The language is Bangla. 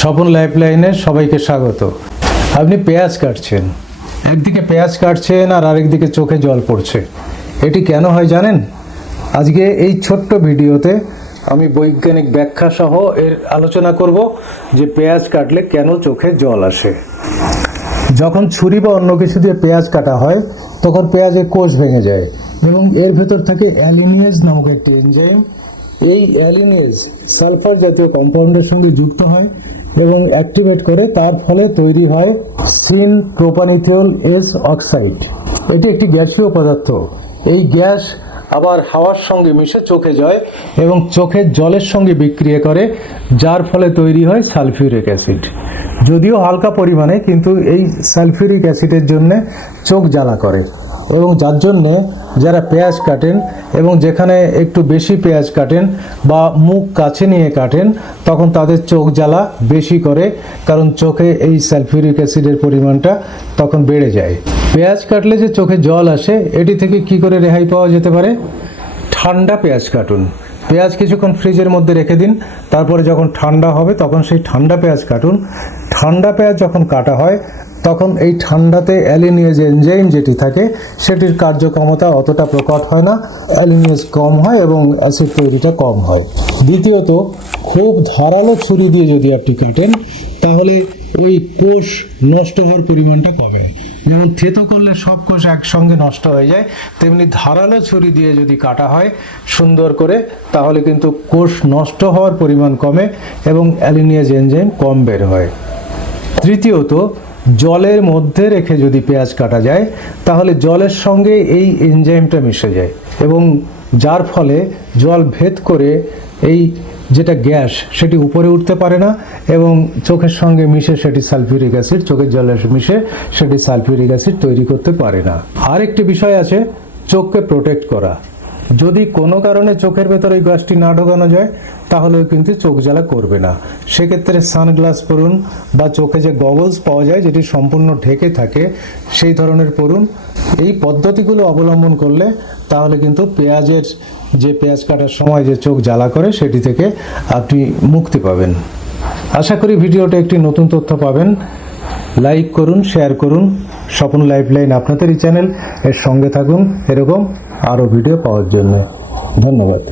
স্বপন লাইফলাইনে সবাইকে স্বাগত। আপনি পেঁয়াজ কাটছেন। একদিকে পেঁয়াজ কাটছেন আর আরেকদিকে চোখে জল পড়ছে। এটি কেন হয় জানেন? আজকে এই ছোট্ট ভিডিওতে আমি বৈজ্ঞানিক ব্যাখ্যা সহ এর আলোচনা করব যে পেঁয়াজ কাটলে কেন চোখে জল আসে। যখন ছুরি বা অন্য কিছু দিয়ে পেঁয়াজ কাটা হয়, তখন পেঁয়াজের কোষ ভেঙে যায় এবং এর ভেতর থাকে অ্যালিনিয়েজ নামক একটি এনজাইম। এই অ্যালিনিয়েজ সালফার জাতীয় কম্পাউন্ডের সঙ্গে যুক্ত হয় এবং অ্যাক্টিভেট করে তার ফলে তৈরি হয় সিন প্রোপানিথিওল এস অক্সাইড। এটি একটি গ্যাসীয় পদার্থ। এই গ্যাস আবার হাওয়ার সঙ্গে মিশে চোখে যায় এবং চোখের জলের সঙ্গে বিক্রিয়া করে, যার ফলে তৈরি হয় সালফিউরিক অ্যাসিড। যদিও হালকা পরিমাণে, কিন্তু এই সালফিউরিক অ্যাসিডের জন্য চোখ জ্বালা করে। এবং যার জন্য যারা পেঁয়াজ কাটেন এবং যেখানে একটু বেশি পেঁয়াজ কাটেন বা মুখ কাছে নিয়ে কাটেন, তখন তাদের চোখ জ্বালা বেশি করে, কারণ চোখে এই সালফিউরিক অ্যাসিডের পরিমাণটা তখন বেড়ে যায়। পেঁয়াজ কাটলে যে চোখে জল আসে, এটি থেকে কি করে রেহাই পাওয়া যেতে পারে? ঠান্ডা পেঁয়াজ কাটুন। পেঁয়াজ কিছুক্ষণ ফ্রিজের মধ্যে রেখে দিন, তারপরে যখন ঠান্ডা হবে, তখন সেই ঠান্ডা পেঁয়াজ কাটুন। ঠান্ডা পেঁয়াজ যখন কাটা হয় তখন এই ঠান্ডাতে অ্যালিনিয়াজ এনজাইম যেটি থাকে, সেটির কার্যক্ষমতা অতটা প্রকট হয় না। অ্যালিনিয়াজ কম হয় এবং অ্যাসিড তৈরিটা কম হয়। দ্বিতীয়ত, খুব ধারালো ছুরি দিয়ে যদি আপনি কাটেন, তাহলে ওই কোষ নষ্ট হওয়ার পরিমাণটা কমে। যেমন থেতো করলে সব কোষ একসঙ্গে নষ্ট হয়ে যায়, তেমনি ধারালো ছুরি দিয়ে যদি কাটা হয় সুন্দর করে, তাহলে কিন্তু কোষ নষ্ট হওয়ার পরিমাণ কমে এবং অ্যালিনিয়াজ এনজাইম কম বের হয়। তৃতীয়ত জলের মধ্যে রেখে যদি পেঁয়াজ কাটা যায়, তাহলে জলের সঙ্গে এই এনজাইমটা মিশে যায় এবং যার ফলে জল ভেদ করে এই যেটা গ্যাস, সেটি উপরে উঠতে পারে না এবং চোখের সঙ্গে মিশে সেটি সালফিউরিক অ্যাসিড, চোখের জলে মিশে সেটি সালফিউরিক অ্যাসিড তৈরি করতে পারে না। আর একটি বিষয় আছে, চোখকে প্রোটেক্ট করা। যদি কোনো কারণে চোখের ভেতরে ওই গ্যাসটি না ঢোকানো যায় তাহলেও কিন্তু চোখ জ্বালা করবে না। সেক্ষেত্রে সানগ্লাস পরুন বা চোখে যে গগলস পাওয়া যায়, যেটি সম্পূর্ণ ঢেকে থাকে, সেই ধরনের পরুন। এই পদ্ধতিগুলো অবলম্বন করলে তাহলে কিন্তু পেঁয়াজের যে পেঁয়াজ কাটার সময় যে চোখ জ্বালা করে, সেটি থেকে আপনি মুক্তি পাবেন। আশা করি ভিডিওটা একটি নতুন তথ্য পাবেন। লাইক করুন শেয়ার করুন। স্বপ্ন লাইফলাইন আপনাদেরই চ্যানেল এর সঙ্গে থাকুন। এরকম আরও ভিডিও পাওয়ার জন্য। ধন্যবাদ।